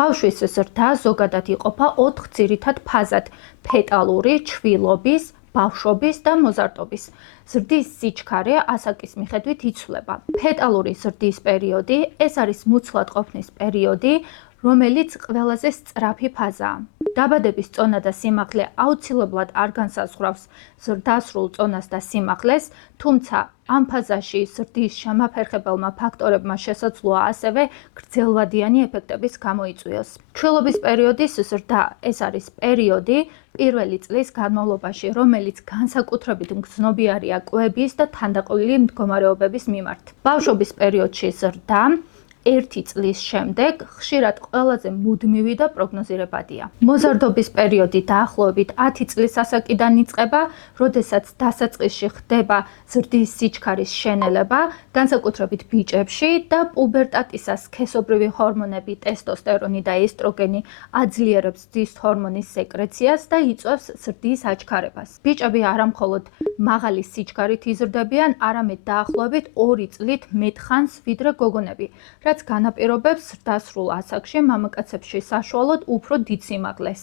ბავშვის ზრდა ზოგადად იყოფა 4 ძირითად ფაზად: ფეტალური, ჩვილობის, ბავშვობის და მოზარდობის. ზრდის სიჩქარე ასაკის მიხედვით იცვლება. ფეტალური ზრდის პერიოდი ეს არის მუცლად ყოფნის პერიოდი, რომელიც ყველაზე სწრაფი ფაზაა. დაბადების წონა და სიმაღლე აუცილებლად არ განსაზღვრავს ზრდასრულ წონას და სიმაღლეს, თუმცა ამ ფაზაში ზრდის შემაფერხებელმა ფაქტორებმა შესაძლოა ასევე გრძელვადიანი ეფექტების გამოიწვიოს. ჩვილობის პერიოდის ზრდა ეს არის პერიოდი პირველი წლის განმავლობაში, რომელიც განსაკუთრებით მგრძნობიარეა კვების და თანდაყოლილი მდგომარეობების მიმართ. ბავშვობის პერიოდში ზრდა 1 წლის შემდეგ ხშირად ყველაზე მუდმივი და პროგნოზირებადია. მოზარდობის პერიოდი დაახლოებით 10 წლის ასაკიდან იწყება, როდესაც დასაწყისში ხდება ზრდის სიჩქარის შენელება, განსაკუთრებით ბიჭებში და პუბერტატისას სქესობრივი ჰორმონები, ტესტოსტერონი და ესტროგენი აძლიერებს ზრდის ჰორმონის სეკრეციას და იწვევს ზრდის აჩქარებას. ბიჭები არამხოლოდ მაღალი სიჩქარით იზრდებიან, არამედ დაახლოებით 2 წლით მეტ ხანს ვიდრე გოგონები, რაც განაპირობებს ზრდასრულ ასაკში მამაკაცებში საშუალოდ უფრო დიდ სიმაღლეს.